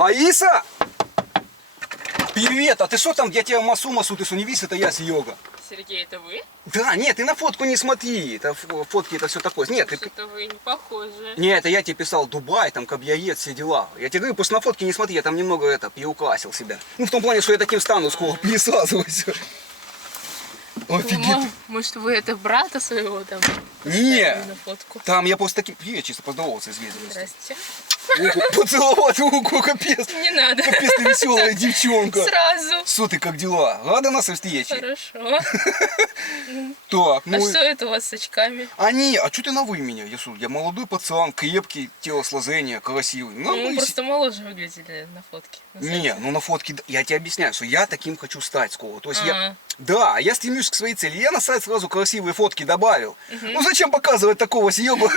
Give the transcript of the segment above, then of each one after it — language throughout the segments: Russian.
Аиса! Привет, а ты что там, я тебя масу, ты что не видишь, это я, Серега. Сергей, это вы? Да, нет, ты на фотку не смотри, это фотки, это все такое. Нет, ты... Что-то вы не похожи. Нет, это я тебе писал Дубай, там Кабьяет, все дела. Я тебе говорю, просто на фотке не смотри, я там немного это, приукрасил себя. Ну, в том плане, что я таким стану скоро, пересаживайся. Офигеть. Может, вы это брата своего там Не, на фотку? там я просто таким... Привет, чисто поздоровался из вежливости. Здрасте. Руку поцеловать, руку, капец. Не надо. Капец, ты веселая девчонка. Сразу. Что ты, как дела? Рада нас встрече? Хорошо. Так, А ну... что это у вас с очками? А что ты на вы меня? Я молодой пацан, крепкий, телосложение, красивый. На Ну, вы просто моложе выглядели на фотке. на Не, сайте. ну на фотке, я тебе объясняю, что я таким хочу стать скоро. То есть я, Ага. да, я стремлюсь к своей цели. Я на сайт сразу красивые фотки добавил. Ну зачем показывать такого Серегу?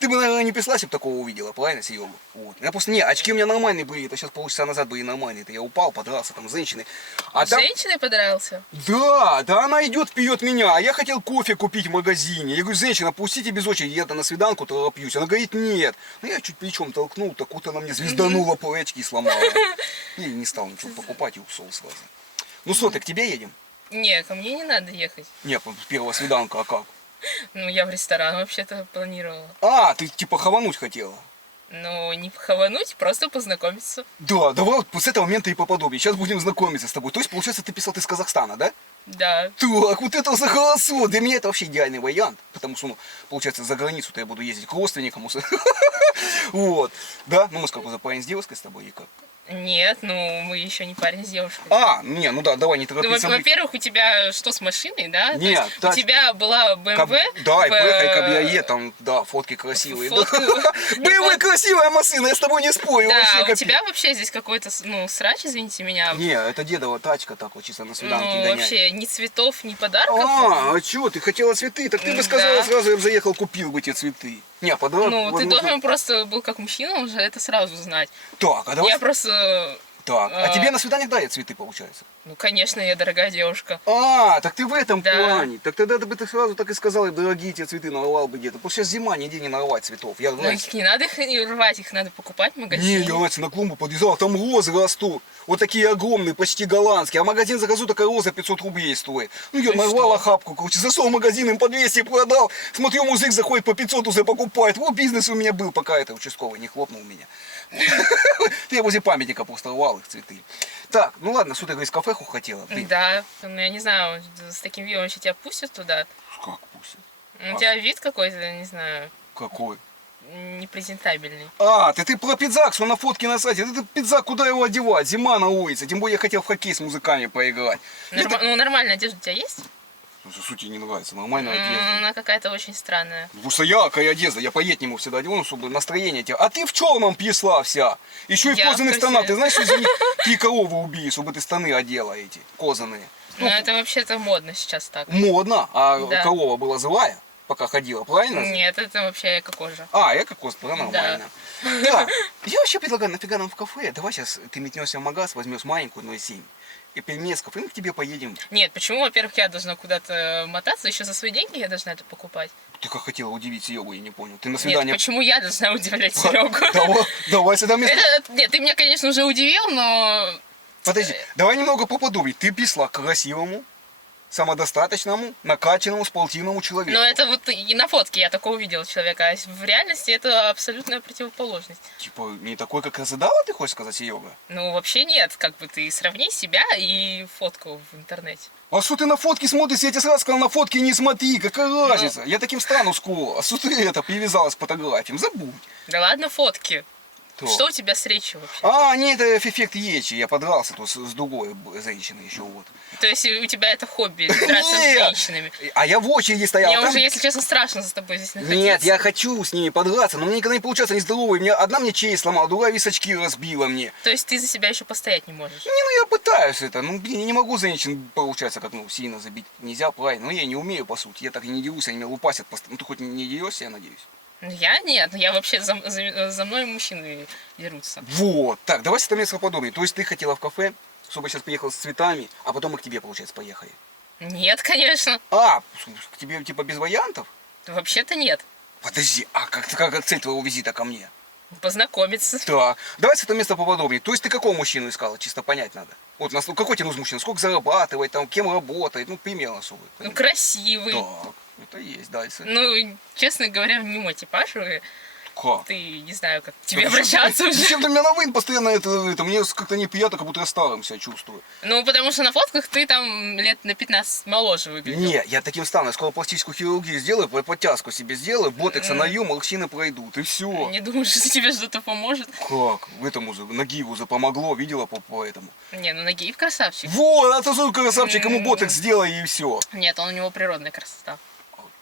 Ты бы, наверное, не писала, если бы такого увидела, правильно, Серегу? Вот. Я просто, не, очки у меня нормальные были, это сейчас полчаса назад были нормальные. Это я упал, подрался там с женщиной. А там, Женщине подрался? да, она идет вперед меня, а я хотел кофе купить в магазине. Я говорю, женщина, пустите без очереди, я-то на свиданку торопьюсь. Она говорит, нет. Ну я чуть плечом толкнул, так вот она мне звезданула по очки и сломала. И не стал ничего покупать и ушел сразу. Ну что, ты к тебе едем? Не, ко мне не надо ехать. Нет, первая свиданка, а как? Ну, я в ресторан вообще-то планировала. А, ты типа хавануть хотела? Ну, не хавануть, просто познакомиться. Да, давай вот с этого момента и поподобнее. Сейчас будем знакомиться с тобой. То есть, получается, ты писал, ты из Казахстана, да? Да. Так, вот это хорошо. Для меня это вообще идеальный вариант. Потому что, ну, получается, за границу-то я буду ездить к родственникам. Вот. Да? Ну, мы сколько, за парень с девушкой с тобой или как? Нет, ну, мы еще не парень с девушкой. А, не, ну да, давай не Ну, торопиться. во-первых, у тебя что с машиной, да? Нет, То есть да. у тебя была BMW. Да, и поехали Кабьяе, там, да, фотки красивые. Фотку. BMW красивая машина, я с тобой не спорю. Да, вообще у капец. тебя вообще здесь какой-то, ну, срач, извините меня. Не, это дедова тачка, так вот чисто на свиданке Ну, гонять. вообще, ни цветов, ни подарков. А чего, ты хотела цветы? Так ты бы сказала Да. сразу, я бы заехал, купил бы те цветы. Не, подарок, Ну, ты возможно... должен просто был как мужчина уже это сразу знать. Так, а давай... Я просто... Так, а тебе на свиданиях дарят цветы, получается? Ну, конечно, я дорогая девушка. А, так ты в этом Да. плане. Так тогда бы ты сразу так и сказал, и дорогие те цветы нарвал бы где-то. Потому что сейчас зима, нигде не нарвать цветов. Я, Ну, знаешь, их не надо их рвать, их надо покупать в не, магазине. я, знаете, на клумбу подъезжал, там розы растут. Вот такие огромные, почти голландские. А магазин захожу, такая роза 500 рублей стоит. Ну, я Ты нарвал что? охапку, короче, зашел в магазин, им по 200 продал. Смотрю, мужик заходит по 500 уже покупает. Вот бизнес у меня был, пока это участковый не хлопнул меня. Я возле памятника просто рвал их цветы. Так, ну ладно, что ты из кафеху хотела? Блин, Да, ну, я не знаю, с таким видом вообще тебя пустят туда. как пусть? У тебя вид какой-то, не знаю, Какой? непрезентабельный. А, ты про пиджак, что на фотке на сайте. Это пиджак, куда его одевать? Зима на улице. Тем более я хотел в хоккей с музыками поиграть. Ну, нормальная одежда у тебя есть? Ну, что тебе не нравится? Нормальная Ну, одежда. она какая-то очень странная. Потому что яркая одежда, я по-летнему всегда одеваю, чтобы настроение тебе. А ты в черном пришла вся. Еще и в Я кожаных в штанах. Ты красивой. знаешь, что из-за них 3 коровы убили, чтобы ты штаны одела эти, кожаные. Ну, это вообще-то модно сейчас так. Модно, а Да. корова была злая, пока ходила, правильно? Нет, это вообще эко-кожа. А, эко-коспа, нормально. Да. Я вообще предлагаю, нафига нам в кафе? Давай сейчас ты метнешься в магаз, возьмешь маленькую 0,7. И пельмени с кафе, мы к тебе поедем. Нет, почему, во-первых, я должна куда-то мотаться, еще за свои деньги я должна это покупать? Ты как хотела удивить Серегу, я не понял. Ты на Нет, свидание... почему я должна удивлять Серегу? Давай сюда вместо... Нет, ты меня, конечно, уже удивил, но... Подожди, давай немного поподробнее. Ты пришла к красивому, самодостаточному, накачанному, спортивному человеку. Но это вот и на фотке я такого увидела человека, а в реальности это абсолютная противоположность. Типа, не такой, как ожидала, ты хочешь сказать, Серега? Ну, вообще нет, как бы ты сравни себя и фотку в интернете. А что ты на фотке смотришь? Я тебе сразу сказал, на фотке не смотри, какая разница? Я таким стану скоро. А что ты это привязалась к фотографиям? Забудь. Да ладно, фотки. То. Что у тебя с речью вообще? А, нет, это эффект Ечи. Я подрался тут с другой женщиной еще вот. То есть у тебя это хобби, драться с Нет. женщинами. А я в очереди стоял. Мне там- уже, если честно, страшно за тобой здесь находиться. Нет, я хочу с ними подраться, но мне никогда не получается, они здоровые. Одна мне честь сломала, другая височки разбила мне. То есть ты за себя еще постоять не можешь? Не, ну я пытаюсь это. Ну, блин, я не могу женщин, получается, как, ну, сильно забить. Нельзя, правильно. Ну, я не умею, по сути. Я так и не дерусь, они меня лупасят. Ну, ты хоть не дерешься, я надеюсь. Ну, я нет, я вообще за мной мужчины дерутся. Вот. Так, давай с этого места подобнее. То есть ты хотела в кафе, чтобы сейчас приехал с цветами, а потом мы к тебе, получается, поехали. Нет, конечно. А, к тебе, типа, без вариантов? Вообще-то нет. Подожди, а как цель твоего визита ко мне? Познакомиться. Так, давай с этого места поподробнее. То есть ты какого мужчину искала? Чисто понять надо. Вот какой тебе нужен мужчина? Сколько зарабатывает, там, кем работает? Ну, примерно, чтобы. Ну, красивый. Так, это есть, дальше. Ну, честно говоря, не мой типаж, и Как? ты не знаю, как к тебе обращаться уже. Зачем ты меня на «вы» постоянно это? Мне как-то неприятно, как будто я старым себя чувствую. Ну, потому что на фотках ты там лет на 15 моложе выглядел. Не, я таким стану. Я скоро пластическую хирургию сделаю, подтяжку себе сделаю, ботекса налью, морщины пройдут, и все. Не думаю, что тебе что-то поможет. Как? Этому же, Нагиеву же помогло, видела по этому. Не, ну Нагиев красавчик. Вот, а ты красавчик, ему ботекс сделай, и все. Нет, у него природная красота.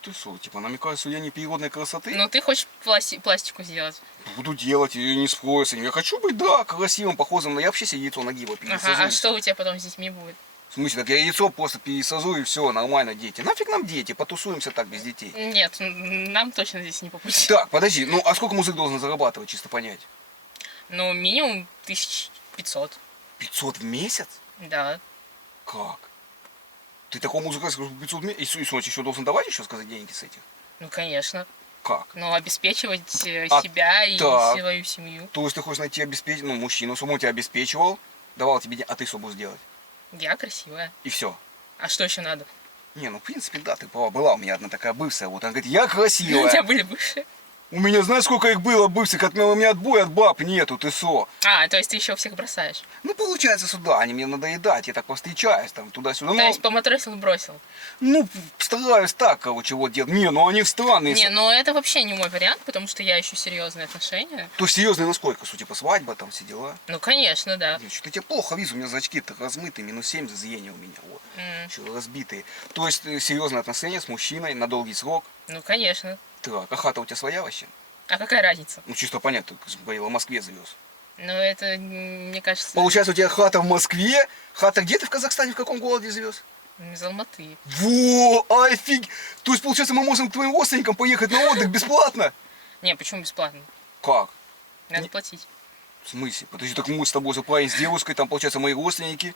Ты что, типа намекаешь, что я не природной красоты? Ну, ты хочешь пластику сделать. Буду делать, и не спорю с ним. Я хочу быть, да, красивым, похожим на... Я вообще себе яйцо Нагиева пересажу. Ага, а что у тебя потом с детьми будет? В смысле, так я яйцо просто пересажу, и все, нормально, дети. Нафиг нам дети, потусуемся так без детей. Нет, нам точно здесь не по пути. Так, подожди, ну а сколько мужик должен зарабатывать, чисто понять? Ну, минимум 1500. 500 в месяц? Да. Как? Ты такого мужика скажешь 500 в месяц? И Сонч еще должен давать еще сказать деньги с этих? Ну, конечно. Как? Ну, обеспечивать А, себя и так. свою семью. То есть ты хочешь найти мужчину, чтобы он тебя обеспечивал, давал тебе деньги, а ты что будешь делать? Я красивая. И все. А что еще надо? Не, ну в принципе, да, ты права. Была у меня одна такая бывшая, вот она говорит, я У красивая. тебя были бывшие? У меня, знаешь, сколько их было бывших, у меня отбоя от баб нету, ты со. А, то есть ты еще всех бросаешь? Ну, получается, сюда, они мне надоедают, я так повстречаюсь, там, туда-сюда. То есть поматросил, бросил? Ну, стараюсь так, короче, вот делать. Не, ну они странные. Не, ну это вообще не мой вариант, потому что я ищу серьезные отношения. То есть серьезные насколько, что типа свадьба, там все дела. Ну, конечно, да. Блин, что-то я тебя плохо вижу, у меня зрачки-то размытые, -7 зрения у меня, вот. Еще разбитые. То есть серьезные отношения с мужчиной на долгий срок. Ну, конечно. Так, а хата у тебя своя вообще? А какая разница? Ну, чисто понятно, ты говорила, в Москве завез. Ну, это, мне кажется, Получается, у тебя хата в Москве, хата где ты в Казахстане, в каком городе завез? из Алматы. Во, То есть, получается, мы можем к твоим родственникам поехать на отдых бесплатно? Не, почему бесплатно? Как? Надо платить. В смысле? Подожди, так мы с тобой же парень с девушкой, там, получается, мои родственники.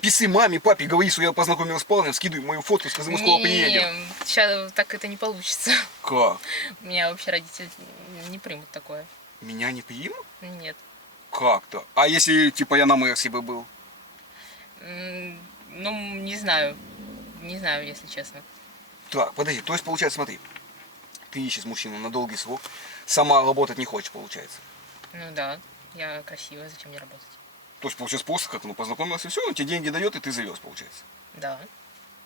Писы маме, папе, говори, что я познакомилась с парнем, скидывай мою фотку, скажи, мы скоро приедем. Сейчас так это не получится. Как? У меня вообще родители не примут такое. Меня не примут? Нет. Как-то. А если, типа, я на Мерсе бы был? Ну, не знаю. Не знаю, если честно. Так, подожди, то есть, получается, смотри, ты ищешь мужчину на долгий срок, сама работать не хочешь, получается. Ну да, я красивая, зачем мне работать? То есть, получается, просто как, познакомился, и все, он тебе деньги дает, и ты завез, получается. Да.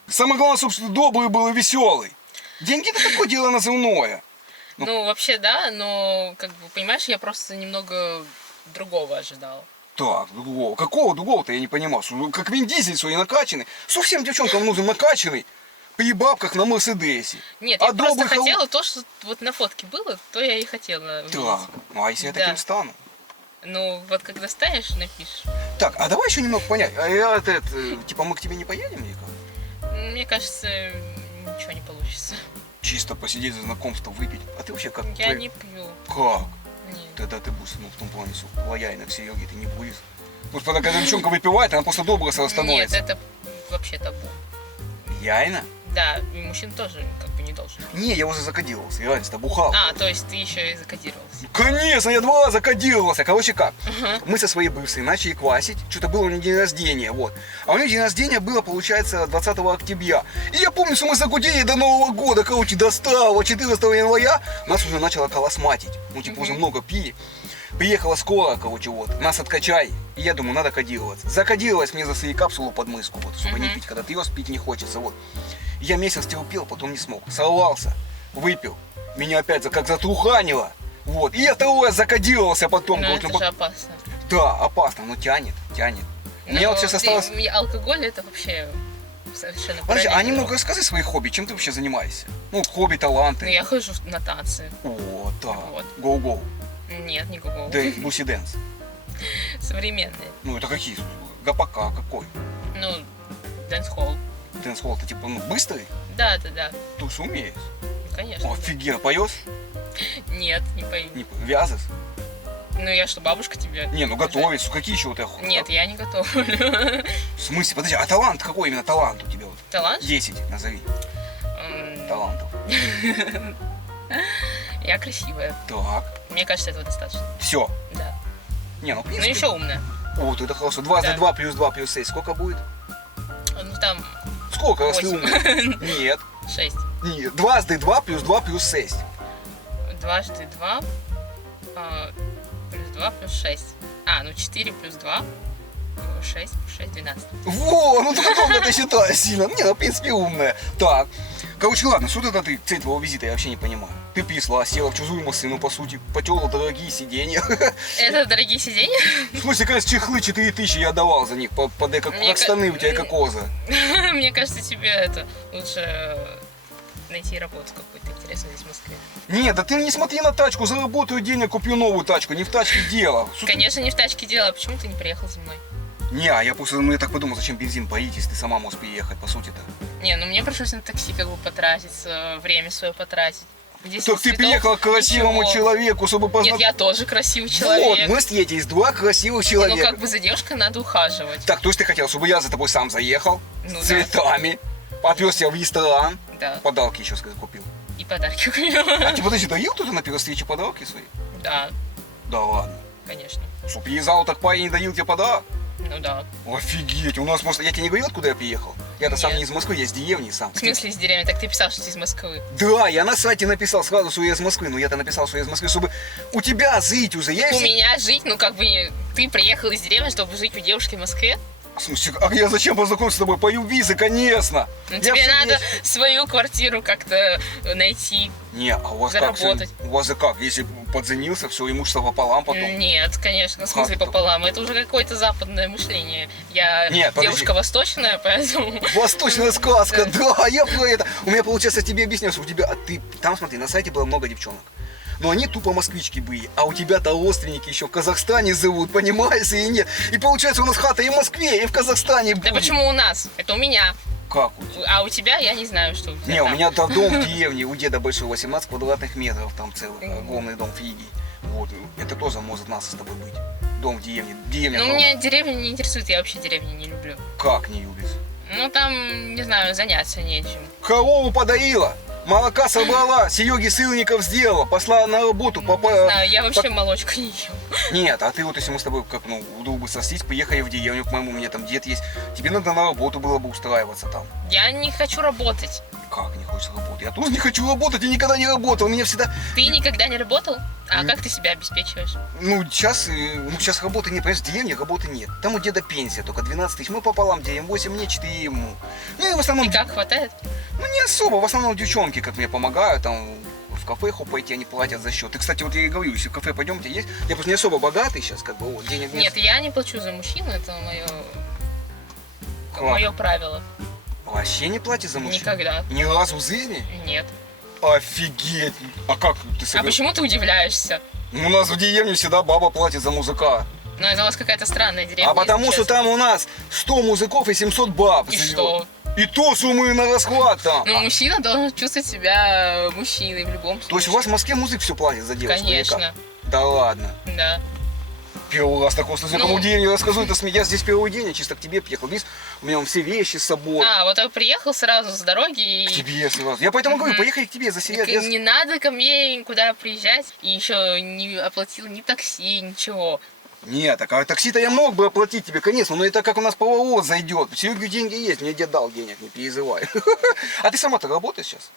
Самое главное, собственно, добрый был и веселый. Деньги это такое дело назывное. Ну, вообще, да, но, как бы, понимаешь, я просто немного другого ожидала. Так, другого. Какого другого-то я не понимал. Что, как Вин Дизель, что и накачанный. Совсем девчонкам нужен накачанный при бабках на Мерседесе. Нет, А я просто добрый хотела то, что вот на фотке было, то я и хотела увидеть. Так, ну а если я Да. таким стану? Ну, вот когда станешь, напишешь. Так, а давай еще немного понять. А я типа мы к тебе не поедем или как? Мне кажется, ничего не получится. Чисто посидеть за знакомство, выпить. А ты вообще как? Я не пью. Как? Нет. Тогда ты будешь, в том плане, что лояльно к Сереге, ты не будешь. Потому что когда девчонка выпивает, она просто добрая сразу Нет, становится. это вообще табу. Яйно? Да, и мужчина тоже как бы не должен пить. Не, я уже закодировался, реально, с тобой бухал. А, то есть ты еще и закодировался. Конечно, я 2 раза кодировался. Короче, как? Мы со своей бывшей начали квасить. Что-то было у нее день рождения, вот. А у нее день рождения было, получается, 20 октября. И я помню, что мы закудили до Нового года, короче, до 14 января. Нас уже начало колосматить. Ну, типа, уже много пили. Приехала скоро, короче, вот. Нас откачай. И я думаю, надо кодироваться. Закодировалась мне за свои капсулу под мыску, вот, чтобы не пить. Когда ты ее пить не хочется, вот. Я месяц терпел, потом не смог. Сорвался, выпил. Меня опять как затруханило. Вот. И я 2 раз закодировался потом. Но короче, это же опасно. Да, опасно, но тянет. У меня вот сейчас осталось... Алкоголь это вообще совершенно Подожди, а параллельно. немного расскажи свои хобби, чем ты вообще занимаешься? Ну, хобби, таланты. Ну, я хожу на танцы. О, так. Вот. Гоу-гоу. Нет, не гугл. Да, буси дэнс. Современные. Ну, это какие? ГПК какой? Ну, дэнс-холл. Дэнс-холл, это типа, быстрый? Да. Ты уж умеешь? Конечно. О, офигенно, поешь? Нет, не пою. Не вязаешь? Ну, я что, бабушка тебе? Не, ну готовить, какие еще у тебя хобби? Нет, я не готова. В смысле, подожди, а талант какой именно талант у тебя? Вот? Талант? 10 назови талантов. Я красивая. Так. Мне кажется, этого достаточно. Все. Да. Не, ну в Ну принципе. еще умная. О, вот это хорошо. 2 Да. за 2 плюс 2 плюс 6. Сколько будет? Ну там Сколько, если 8. умный? Нет. 6. Нет. 2 за 2 плюс 6. Дважды 2 плюс 2 плюс 6. Ну 4 плюс 2. 6 плюс 6, 12. Во, ну ты долго ты считаешь сильно. Не, ну в принципе умная. Так. Короче, ладно, что тогда ты цель твоего визита, я вообще не понимаю. Ты пришла, села в чужую машину, по сути, потерла дорогие сиденья. Это дорогие сиденья? В смысле, конечно, чехлы 4000 я отдавал за них, под эко, Мне как штаны у тебя эко-коза. Мне кажется, тебе это лучше найти работу какую-то интересную здесь в Москве. Нет, да ты не смотри на тачку, заработаю денег, куплю новую тачку, не в тачке дело. Что ты- Конечно, не в тачке дело. А почему ты не приехал за мной? Не, а я просто, ну я так подумал, зачем бензин поить, если ты сама можешь приехать, по сути-то. Не, ну мне пришлось на такси как бы потратить, время свое потратить. Здесь Так из ты цветов приехала к красивому ничего. человеку, чтобы Нет, познакомиться. я тоже красивый Вот, человек. мы встретились, два красивых Ну человека. как бы за девушкой надо ухаживать. Так, то есть ты хотел, чтобы я за тобой сам заехал, Ну с да. цветами, отвез тебя в ресторан, Да. подарки еще, сказать, купил. И подарки купила. А ты подожди, дарил кто-то на первой встрече подарки свои? Да, Да ладно. конечно. Что, приезжал так парень и дарил тебе подарок? Ну да. Офигеть, у нас просто... Я тебе не говорил, откуда я приехал? Я-то сам Нет. не из Москвы, я из деревни сам. В смысле из деревни? Так ты писал, что ты из Москвы. Да, я на сайте написал сразу, что я из Москвы, но я-то написал, что я из Москвы, чтобы у тебя жить уже. Я У все- меня жить, ну как бы ты приехал из деревни, чтобы жить у девушки в Москве. В смысле, а я зачем познакомиться с тобой? По любви, конечно. Ну Я тебе всё надо здесь. свою квартиру как-то найти. Не, а у вас заработать. как? У вас же как? Если подзанился, все, имущество пополам потом? Нет, конечно, в смысле Как-то. пополам. Это уже какое-то западное мышление. Я Нет, подожди. девушка восточная, поэтому... Восточная сказка, да, я про это. У меня, получается, тебе объясняю, что у тебя... ты там, смотри, на сайте было много девчонок. Но они тупо москвички были. А у тебя-то родственники еще в Казахстане живут, понимаешь, или нет? И получается, у нас хата и в Москве, и в Казахстане Да будет. почему у нас? Это у меня. Как у тебя? А у тебя я не знаю, что у тебя Не, у там. меня там дом в деревне, у деда большой, 18 квадратных метров, там целый, огромный дом фиги. Вот, это тоже может нас с тобой быть. Дом в деревне. Деревня. Ну, меня деревня не интересует, я вообще деревню не люблю. Как не любишь? Ну, там, не знаю, заняться нечем. Корову подарила, молока собрала, Сереге сырников сделала, пошла на работу, Не папа... знаю, я вообще молочку не ем. Нет, а ты вот если мы с тобой как, ну, вдруг бы сослись, поехали в деревню к моему, у меня там дед есть, тебе надо на работу было бы устраиваться там. Я не хочу работать. Как не хочешь работать? Я тоже не хочу работать, я никогда не работал, меня всегда... Ты никогда не работал? А М. как ты себя обеспечиваешь? Ну, сейчас работы нет, понимаешь, в деревне работы нет. Там у деда пенсия только 12 тысяч, мы пополам делим, 8 мне, 4 ему. Ну и в основном, И как хватает? ну не особо, в основном девчонки как мне помогают, там в кафеху пойти, они платят за счет. И, кстати, вот я и говорю, если в кафе пойдемте, есть, я просто не особо богатый сейчас, как бы, вот, денег нет. Нет, я не плачу за мужчину, это Как? мое правило. Вообще не платишь за мужчин? Никогда. Ни разу в жизни? Нет. Офигеть! А как ты А собираешься? почему ты удивляешься? У нас в деревне всегда баба платит за музыка. Ну, это у вас какая-то странная деревня. А потому если что честно. там у нас 100 музыков и 700 баб И живет. что? И то суммы на расхват там. Ну, мужчина должен чувствовать себя мужчиной в любом случае. То есть у вас в Москве музык все платит за девушку? или как? Конечно. Да ладно. Да. Первый раз такого слышу, Ну. кому деревню расскажу, это я здесь первый день, я чисто к тебе приехал. Видишь, у меня вон все вещи с собой. Вот я приехал сразу с дороги К и... тебе сразу. Я поэтому говорю, Мгм. поехали к тебе, заселять. Так не надо ко мне никуда приезжать. И еще не оплатил ни такси, ничего. Нет, так а такси-то я мог бы оплатить тебе, конечно, но это как у нас повод зайдет. В Сереге деньги есть, мне дед дал денег, не переживай. А ты сама-то работаешь сейчас?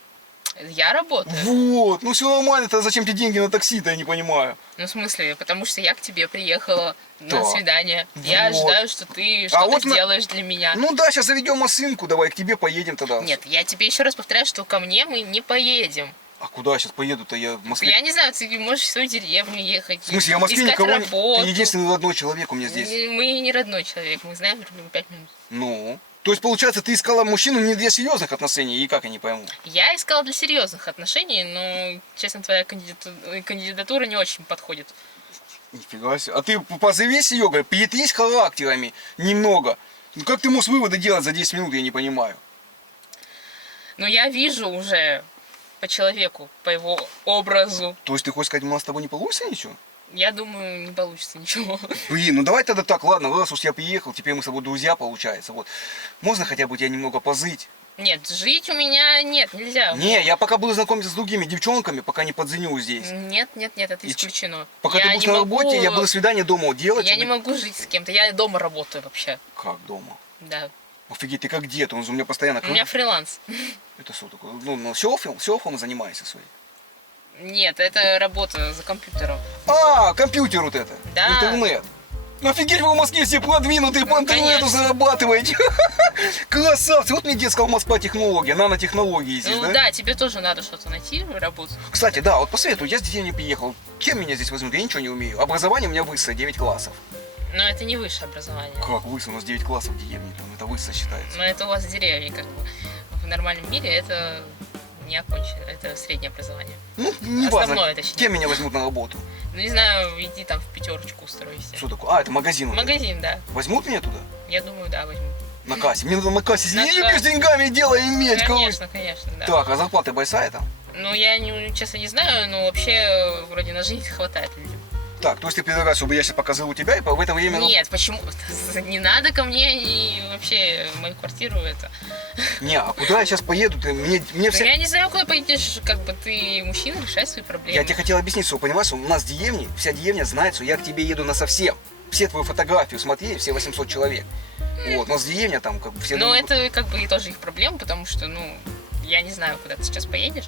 Я работаю. Вот, ну все нормально-то, зачем тебе деньги на такси-то, я не понимаю. Ну, в смысле, потому что я к тебе приехала на Да. свидание. Я Вот. ожидаю, что ты что-то вот на- сделаешь для меня. Ну да, сейчас заведем машинку, давай к тебе поедем тогда. Нет, я тебе еще раз повторяю, что ко мне мы не поедем. А куда я сейчас поеду-то, я в Москве? Я не знаю, ты можешь в свою деревню ехать. В смысле, я в Москве искать никого не... работу. Ты единственный родной человек у меня здесь. Мы не родной человек, мы знаем друг друга 5 минут. Ну, то есть, получается, ты искала мужчину не для серьезных отношений, и как я не пойму? Я искала для серьезных отношений, но, честно, твоя кандидатура не очень подходит. Нифига себе. А ты позови Серега, перетрись характерами немного. Ну как ты можешь выводы делать за 10 минут, я не понимаю. Но я вижу уже по человеку, по его образу. То есть ты хочешь сказать, у нас с тобой не получится ничего? Я думаю, не получится ничего. Блин, ну давай тогда так, ладно, раз уж я приехал, теперь мы с тобой друзья, получается, вот. Можно хотя бы тебя немного позыть? Нет, жить у меня нет, нельзя. Не, я пока буду знакомиться с другими девчонками, пока не подзеню здесь. Нет, это И исключено. Пока Я ты будешь не на могу- работе, я буду свидание дома делать. Я чтобы- не могу жить с кем-то, я дома работаю вообще. Как дома? Да. Офигеть, ты как дед, он же у меня постоянно... У меня фриланс. Это что такое? Ну, селфом занимайся своей. Нет, это работа за компьютером. А, компьютер вот это. Да. Интернет. Ну, офигеть, вы в Москве все продвинутые, по интернету конечно. зарабатываете. Красавцы. Вот мне дед сказал, Москва технология, нанотехнологии здесь, Ну да? да, тебе тоже надо что-то найти, работу. Кстати, да, вот посоветую, я с детей не приехал. Чем меня здесь возьмут? Я ничего не умею. Образование у меня высшее, 9 классов. Но это не высшее образование. Как высшее? У нас 9 классов в деревне, там, это высшее считается. Но это у вас в деревне, как бы. В нормальном мире это не окончено, это среднее образование. Ну, не важно, Основное, точнее. кем меня возьмут на работу. Ну не знаю, иди там в пятерочку устройся. Что такое? А, это магазин. вот этот. Магазин, да. Возьмут меня туда? Я думаю, да, возьму. На кассе. Мне надо на кассе На сидеть, я кассе. без деньгами дело иметь. Конечно, конечно, да. Так, а зарплата большая там? Ну я, честно, не знаю, но вообще вроде на жизнь хватает людям. Так, то есть ты предлагаешь, чтобы я сейчас показал у тебя, и в это время... Нет, почему? Не надо ко мне и вообще мою квартиру это. Не, а куда я сейчас поеду? Ты, мне Ну, все... я не знаю, куда пойдешь, как бы ты мужчина, решай свои проблемы. Я тебе хотел объяснить, что, понимаешь, у нас в деревне, вся деревня знает, что я к тебе еду насовсем. Все твою фотографию смотрели, все 800 человек. Вот, у нас деревня там как бы все... Но думают, это как бы и тоже их проблема, потому что, я не знаю, куда ты сейчас поедешь.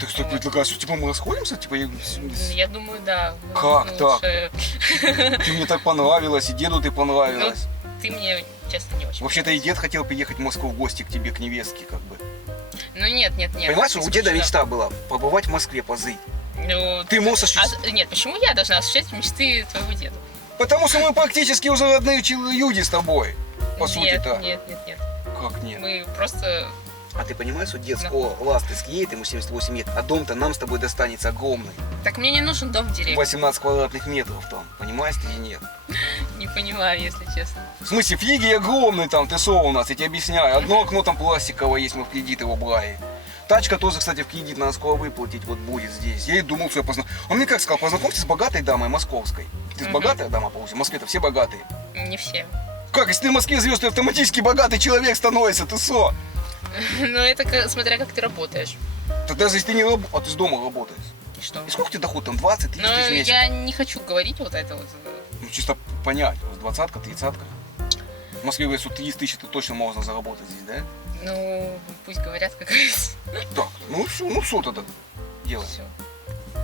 Ты что, вот. предлагаешь, что типа мы расходимся? Типа, Я думаю, да. Как так? лучше- ты мне так понравилась, и деду ты понравилась. Ты мне, честно, не очень. Вообще-то и дед хотел приехать в Москву в гости к тебе, к невестке, как бы. Ну нет. Понимаешь, у деда исключено. мечта была побывать в Москве, позыть. Ну, Ты можешь осуществить... нет, почему я должна осуществлять мечты твоего деда? Потому что мы практически уже родные люди с тобой. По сути-то. Нет. Как нет? Мы просто... А ты понимаешь, что дед скоро ластовск едет, ему 78 лет, а дом-то нам с тобой достанется огромный. Так мне не нужен дом в деревне. 18 квадратных метров там, понимаешь ты или нет? Не понимаю, если честно. В смысле, фиги огромный там, ты что у нас, я тебе объясняю. Одно окно там пластиковое есть, мы в кредит его брали. Тачка тоже, кстати, в кредит надо скоро выплатить, вот будет здесь. Я и думал, что я познакомлюсь. Он мне как сказал, познакомься с богатой дамой московской. Ты богатая дама, получается? В Москве-то все богатые. Не все. Как, если ты в Москве живешь, ты автоматически богатый человек становишься, ты что? Но это смотря как ты работаешь. Так даже если ты не работаешь, а ты с дома работаешь. И что? И сколько тебе доход там, 20 30 Но тысяч в месяц? я не хочу говорить вот это вот. Ну, чисто понять, 20-ка, 30-ка. В Москве, говорят, что 30 тысяч это точно можно заработать здесь, да? Ну, пусть говорят, как говорится. Так, ну что тогда делать? Все.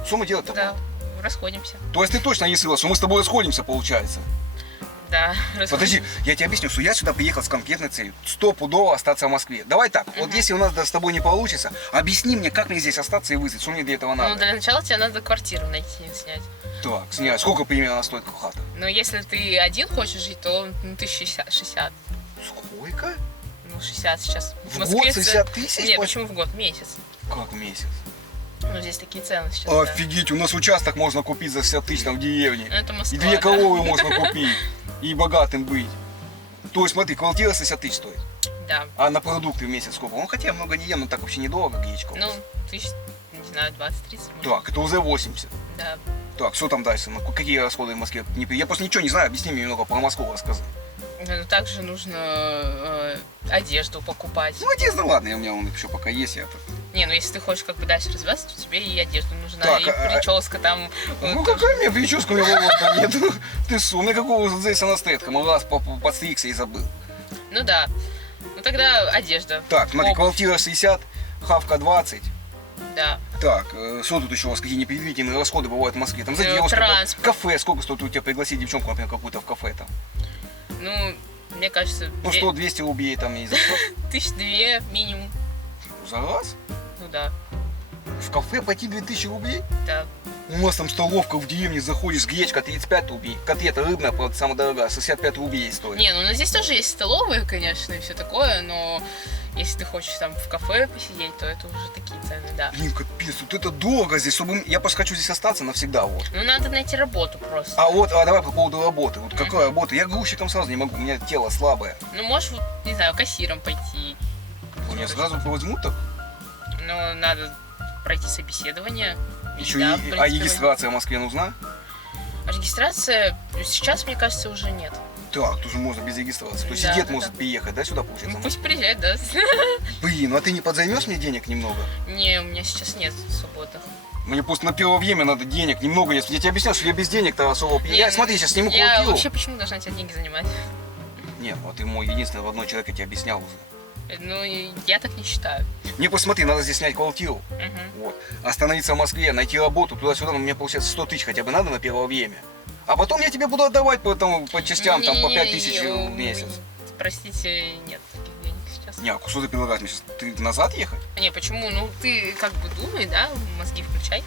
Что мы делать-то Да, будем? расходимся. То есть ты точно решила, что мы с тобой расходимся, получается? Да, Подожди, я тебе объясню, что я сюда приехал с конкретной целью. Стопудово остаться в Москве. Давай так, вот если у нас с тобой не получится, объясни мне, как мне здесь остаться и выжить, что мне для этого Ну, надо. для начала тебе надо квартиру найти, снять. Так, снять. Сколько примерно стоит хата? Но если ты один хочешь жить, то 1060. Сколько? Ну, 60 сейчас. В год 60 тысяч? Нет, почему в год? Месяц. Как в месяц? Ну, здесь такие цены сейчас. Да. Офигеть, у нас участок можно купить за 60 тысяч там в деревне. Ну, это И Москва, 2 да. коровы можно купить. И богатым быть. То есть, смотри, квартира 60 тысяч стоит. Да. А на продукты в месяц сколько? Ну, хотя я много не ем, но так вообще недорого гречка. Ну, тысяч, не знаю, 20-30. может. Так, это уже 80. Да. Так, что там дальше? Ну, какие расходы в Москве? Я просто ничего не знаю, объясни мне немного про Москву рассказы. Ну, также нужно одежду покупать. Ну, одежда, ладно, у меня он еще пока есть. Я так... Не, ну если ты хочешь как бы дальше развиваться, то тебе и одежда нужна, Так, и прическа там. Ну, какая мне прическа, у меня волос нет. Ты что, у меня какого Джейсона Стэтхэма, раз подстригся и забыл. Ну да. Ну тогда одежда. Так, смотри, обувь. квартира 60, хавка 20. Да. Так, что тут еще у вас, какие непредвиденные расходы бывают в Москве? Там за девушку, транспорт. кафе, сколько стоит у тебя пригласить девчонку, например, какую-то в кафе там? Ну, мне кажется, Ну, 100-200 рублей там, не за что. 1002 минимум. За раз? Ну да. В кафе пойти 2000 рублей? Да. У нас там столовка в деревне, заходишь, гречка 35 рублей, котлета рыбная, правда, самая дорогая, 65 рублей стоит. Не, ну здесь тоже есть столовые, конечно, и все такое, но если ты хочешь там в кафе посидеть, то это уже такие цены, да. Блин, капец, вот это дорого здесь, чтобы... Я просто хочу здесь остаться навсегда, вот. Ну надо найти работу просто. А давай по поводу работы. Вот какая работа? Я грузчиком сразу не могу, у меня тело слабое. Ну можешь, вот, не знаю, кассиром пойти. Меня сразу возьмут так? Но надо пройти собеседование. И Еще да, и, в принципе, а регистрация в Москве нужна? Регистрация сейчас, мне кажется, уже нет. Так, тоже можно без регистрации. То есть и Да, дед да, может да. приехать, да, сюда получается? Ну, пусть приезжает, да. Блин, ну а ты не подзаймешь мне денег немного? Не, у меня сейчас нет свободных. Мне просто на первое время надо денег немного. Я тебе объяснял, что я без денег-то особо... Не, Я, смотри, сейчас сниму Я квартиру. вообще почему должна тебе деньги занимать? Нет, вот ты мой единственный родной человек, я тебе объяснял уже. Ну, я так не считаю. Мне просто смотри, надо здесь снять квартиру. Мгм. Вот. Остановиться в Москве, найти работу, туда-сюда, у меня получается 100 тысяч хотя бы надо на первое время. А потом я тебе буду отдавать по частям, там, по 5 тысяч в месяц. Простите, нет таких денег сейчас. Не, а что ты предлагаешь мне сейчас? Ты назад ехать? Не, почему? Ну, ты как бы думай, да, мозги включай.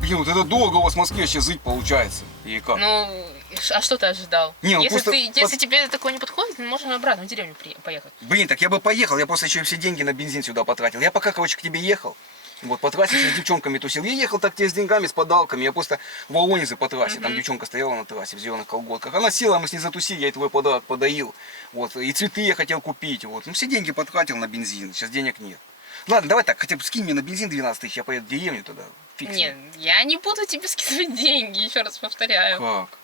Блин, вот это дорого у вас в Москве сейчас жить получается. И как? Ну, а что ты ожидал? Не, ну если просто если тебе такое не подходит, ну, можно обратно в деревню поехать. Блин, так я бы поехал, я просто еще все деньги на бензин сюда потратил. Я пока, короче, к тебе ехал, вот по трассе с девчонками тусил. Я ехал так тебе с деньгами, с подалками. Я просто в Волонизе по трассе, там девчонка стояла на трассе в зеленых колготках. Она села, мы с ней затусили, я ей твой подарок подарил. Вот, и цветы я хотел купить. Вот. Ну, все деньги потратил на бензин, сейчас денег нет. Ладно, давай так, хотя бы скинь мне на бензин 12 тысяч, я поеду в деревню тогда. Фиг с Нет, ним. я не буду тебе скидывать деньги, еще раз повторяю. Как?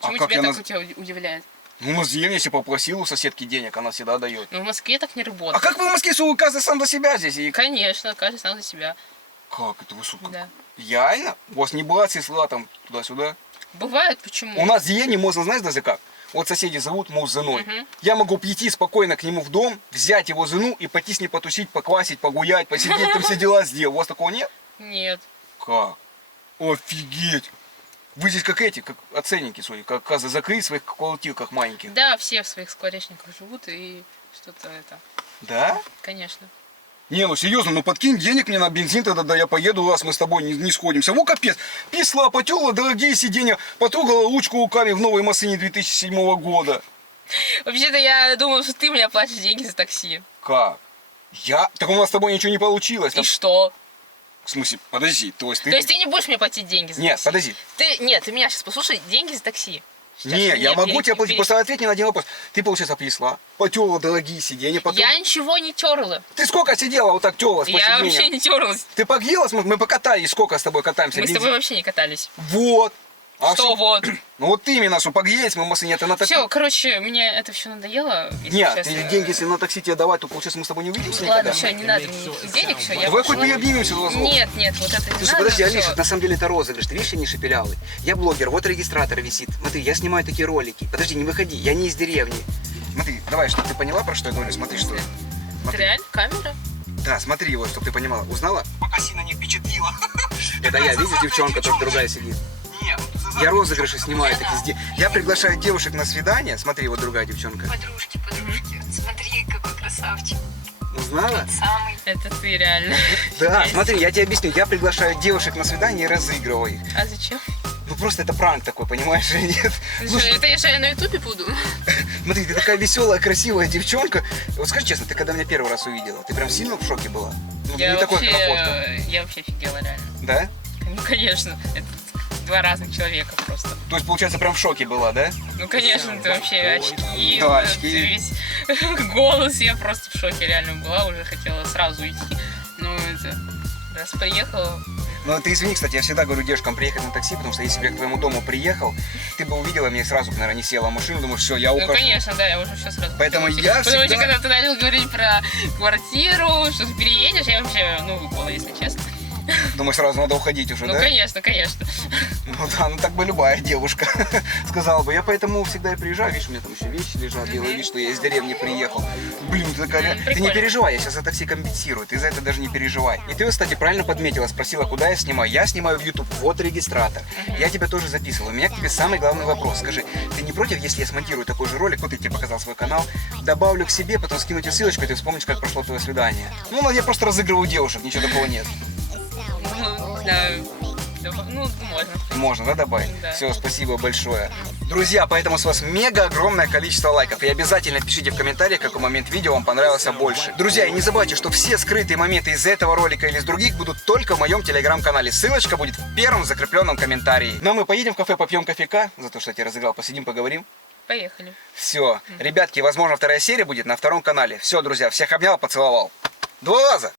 Почему как тебя я так у тебя удивляет? Ну, у нас в деревне, если попросил у соседки денег, она всегда дает. Ну, в Москве так не работает. А как вы в Москве, что вы каждый сам за себя здесь? И... Конечно, каждый сам за себя. Как это вы сука? Да. Реально? У вас не брат, сестра там туда-сюда? Бывает, почему? У нас в деревне можно, знаешь, даже как? Вот соседи зовут муж с женой. Мгм. Я могу прийти спокойно к нему в дом, взять его жену и пойти с ней потусить, поквасить, погулять, посидеть, там все дела сделать. У вас такого нет? Нет. Как? Офигеть! Вы здесь как эти, как оценники, судя, как оказывается, закрыть в своих квартирках маленьких. Да, все в своих скворечниках живут и что-то это. Да? Конечно. Не, ну серьезно, ну подкинь денег мне на бензин, тогда да я поеду, раз мы с тобой не сходимся. Во капец, писла, потерла, дорогие сиденья, потрогала ручку руками в новой машине 2007 года. Вообще-то я думала, что ты мне платишь деньги за такси. Как? Я? Так у нас с тобой ничего не получилось. И что? В смысле, подожди, то есть ты... То есть ты не будешь мне платить деньги за Нет, такси? подожди. Нет, ты меня сейчас послушай, деньги за такси. Сейчас Не, мне я могу тебе платить, пере- просто ответь мне на один вопрос. Ты, получается, присла, потерла дорогие сиденья, потом... Я ничего не терла. Ты сколько сидела вот так терлась по Я сиденьям? вообще не терлась. Ты погрелась, мы покатались, сколько с тобой катаемся? Мы с бензин? тобой вообще не катались. Вот. А Что вот? Ну вот именно, что погрелись мы в машине, это на такси... Все, короче, мне это все надоело. если Нет, честно. ты деньги, если на такси тебе давать, то, получается, мы с тобой не увидимся Ладно, никогда. все, не надо мне никаких денег, все, я Давай хоть пошла. переобнимемся разок. Нет, вот это не Слушай, надо. подожди, всё. Алиша, на самом деле это розыгрыш. Ты видишь, они шепелявы. Я блогер, вот регистратор висит. Смотри, я снимаю такие ролики. Подожди, не выходи, я не из деревни. Смотри, давай, чтобы ты поняла, про что я говорю, смотри, что... Это Смотри. реально камера? Да, смотри, вот, чтобы ты понимала. Узнала? Пока сильно не впечатлила. Это я, видишь, девчонка, тут другая сидит. Нет, Я розыгрыши снимаю такие. Я приглашаю девушек на свидание. Смотри, вот другая девчонка. Подружки, смотри, какой красавчик. Узнала? Самый. Это ты реально. Да, Есть. смотри, я тебе объясню. Я приглашаю девушек на свидание и разыгрываю их. А зачем? Ну просто это пранк такой, понимаешь, или нет? Слушай, Это я же на ютубе буду. смотри, ты такая веселая, красивая девчонка. Вот скажи честно, ты когда меня первый раз увидела, ты прям сильно в шоке была? Ну, Я не такой, как на фотках. вообще офигела реально. Да? Ну, конечно. Это два разных человека просто. То есть, получается, прям в шоке была, да? Ну, конечно, ты вообще очки. Да, ты очки. весь голос. Я просто в шоке реально была. Уже хотела сразу уйти. Ну, это... Раз приехала... Ну, ты извини, кстати, я всегда говорю девушкам приехать на такси, потому что если бы я к твоему дому приехал, ты бы увидела меня и сразу, наверное, не села в машину, думаешь, все, я Ну, ухожу. конечно, да, я уже все сразу... Поэтому хотела я уйти. Потому что, всегда- когда ты начал говорить про квартиру, что ты переедешь, я вообще, ну, выпала, если честно. Думаешь, сразу надо уходить уже, Ну, да? конечно, конечно. Ну да, ну так бы любая девушка сказала бы. Я поэтому всегда и приезжаю, видишь, у меня там еще вещи лежат, делаю вид, что я из деревни приехал. Блин, ты такая... Ты не прикольно. переживай, я сейчас за такси компенсирую, ты за это даже не переживай. И ты, кстати, правильно подметила, спросила, куда я снимаю. Я снимаю в YouTube, вот регистратор. Я тебя тоже записывал. У меня к тебе самый главный вопрос. Скажи, ты не против, если я смонтирую такой же ролик, вот я тебе показал свой канал, добавлю к себе, потом скину тебе ссылочку, и ты вспомнишь, как прошло твое свидание. Ну, я просто разыгрываю девушек, ничего такого нет. Ну, не знаю. Ну, можно. Можно, да, добавить? Да. Все, спасибо большое. Друзья, поэтому с вас мега огромное количество лайков. И обязательно пишите в комментариях, какой момент видео вам понравился больше. Друзья, и не забывайте, что все скрытые моменты из этого ролика или из других будут только в моем телеграм-канале. Ссылочка будет в первом закрепленном комментарии. Ну а мы поедем в кафе, попьем кофейка, за то, что я тебя разыграл, посидим, поговорим. Поехали. Все. Ребятки, возможно, вторая серия будет на втором канале. Все, друзья, всех обнял, поцеловал. Два раза!